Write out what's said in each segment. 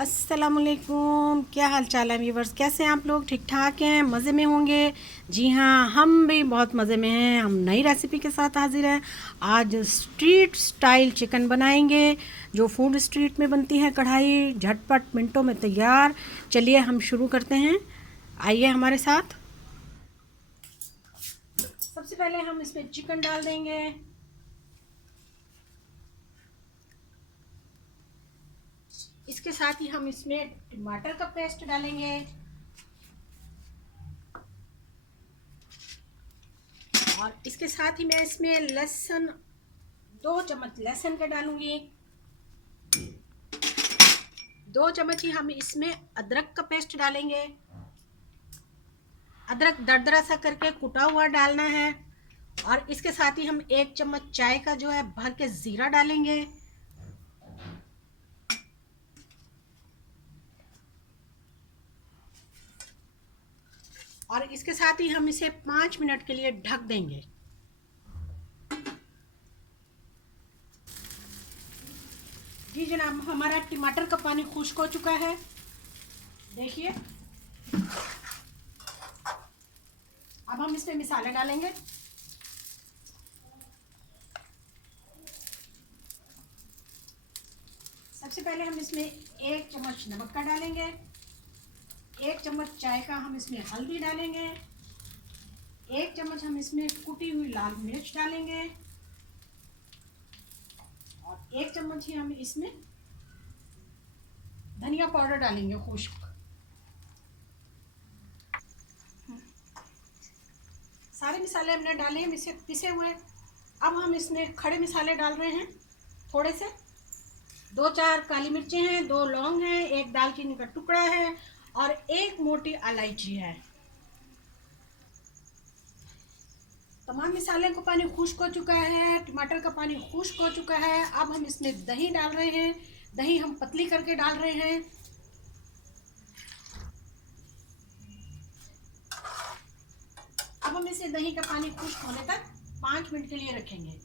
अस्सलामुअलैकुम, क्या हाल चाल है व्यूवर्स। कैसे हैं आप लोग? ठीक ठाक हैं, मज़े में होंगे। जी हाँ, हम भी बहुत मज़े में हैं। हम नई रेसिपी के साथ हाजिर हैं। आज स्ट्रीट स्टाइल चिकन बनाएंगे, जो फूड स्ट्रीट में बनती है। कढ़ाई झटपट मिनटों में तैयार। चलिए हम शुरू करते हैं, आइए हमारे साथ। सबसे पहले हम इसमें चिकन डाल देंगे। इसके साथ ही हम इसमें टमाटर का पेस्ट डालेंगे और इसके साथ ही मैं इसमें लहसुन 2 चम्मच लहसुन का डालूंगी। 2 चम्मच ही हम इसमें अदरक का पेस्ट डालेंगे। अदरक दरदरा सा करके कुटा हुआ डालना है। और इसके साथ ही हम 1 चम्मच चाय का जो है भर के जीरा डालेंगे। और इसके साथ ही हम इसे 5 मिनट के लिए ढक देंगे। जी जनाब, हमारा टमाटर का पानी खुश्क हो चुका है, देखिए। अब हम इसमें मसाले डालेंगे। सबसे पहले हम इसमें 1 चम्मच नमक का डालेंगे। 1 चम्मच चाय का हम इसमें हल्दी डालेंगे। 1 चम्मच हम इसमें कुटी हुई लाल मिर्च डालेंगे। और 1 चम्मच ही हम इसमें धनिया पाउडर डालेंगे खुश्क। सारे मसाले हमने डाले हैं इसे पिसे हुए। अब हम इसमें खड़े मसाले डाल रहे हैं थोड़े से। 2-4 काली मिर्चें हैं, 2 लौंग हैं, 1 दालचीनी का टुकड़ा है और 1 मोटी इलायची है। तमाम मसाले का पानी खुश्क हो चुका है, टमाटर का पानी खुश्क हो चुका है। अब हम इसमें दही डाल रहे हैं। दही हम पतली करके डाल रहे हैं। अब हम इसे दही का पानी खुश्क होने तक 5 मिनट के लिए रखेंगे।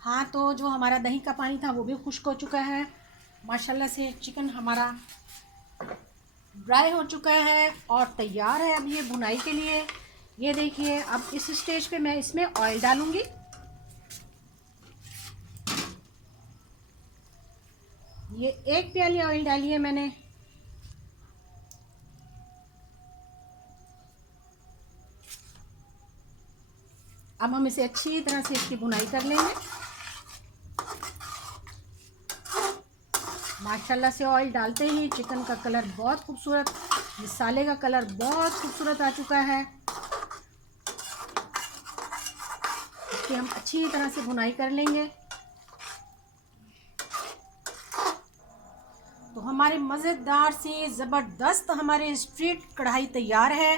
हाँ, तो जो हमारा दही का पानी था वो भी खुश्क हो चुका है। माशाल्लाह से चिकन हमारा ड्राई हो चुका है और तैयार है अब ये भुनाई के लिए। ये देखिए, अब इस स्टेज पे मैं इसमें ऑयल डालूंगी। ये 1 प्याली ऑयल डाली है मैंने। अब हम इसे अच्छी तरह से इसकी भुनाई कर लेंगे। माशाल्लाह से ऑयल डालते ही चिकन का कलर बहुत खूबसूरत, मसाले का कलर बहुत खूबसूरत आ चुका है। इसकी हम अच्छी तरह से भुनाई कर लेंगे। तो हमारे मज़ेदार सी ज़बरदस्त हमारे स्ट्रीट कढ़ाई तैयार है।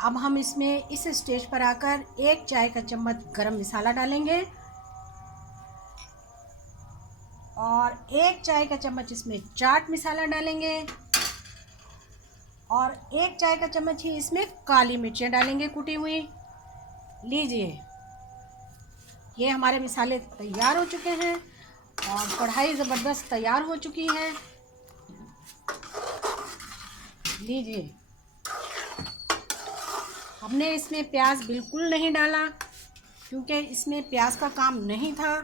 अब हम इसमें इस स्टेज पर आकर 1 चाय का चम्मच गरम मसाला डालेंगे और 1 चाय का चम्मच इसमें चाट मसाला डालेंगे और 1 चाय का चम्मच ही इसमें काली मिर्चें डालेंगे कुटी हुई। लीजिए, ये हमारे मसाले तैयार हो चुके हैं और कढ़ाई ज़बरदस्त तैयार हो चुकी है। लीजिए, हमने इसमें प्याज बिल्कुल नहीं डाला क्योंकि इसमें प्याज का काम नहीं था,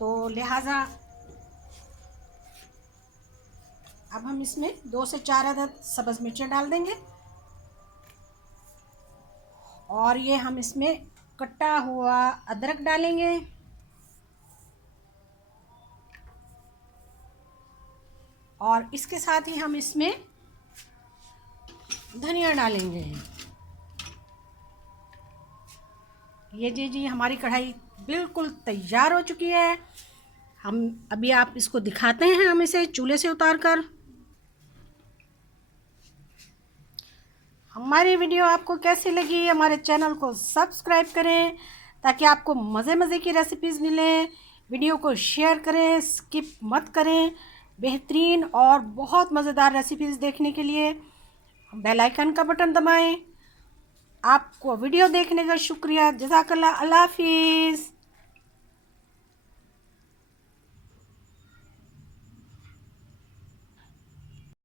तो लिहाजा अब हम इसमें 2 से 4 अदद सब्ज़ मिर्चें डाल देंगे। और ये हम इसमें कटा हुआ अदरक डालेंगे और इसके साथ ही हम इसमें धनिया डालेंगे। ये जी हमारी कढ़ाई बिल्कुल तैयार हो चुकी है। हम अभी आप इसको दिखाते हैं, हम इसे चूल्हे से उतार कर। हमारी वीडियो आपको कैसी लगी? हमारे चैनल को सब्सक्राइब करें ताकि आपको मज़े मज़े की रेसिपीज़ मिलें। वीडियो को शेयर करें, स्किप मत करें। बेहतरीन और बहुत मज़ेदार रेसिपीज़ देखने के लिए बेल आइकन का बटन दबाएं। आपको वीडियो देखने का शुक्रिया। जज़ाकल्लाह। अल्लाह हाफिज़।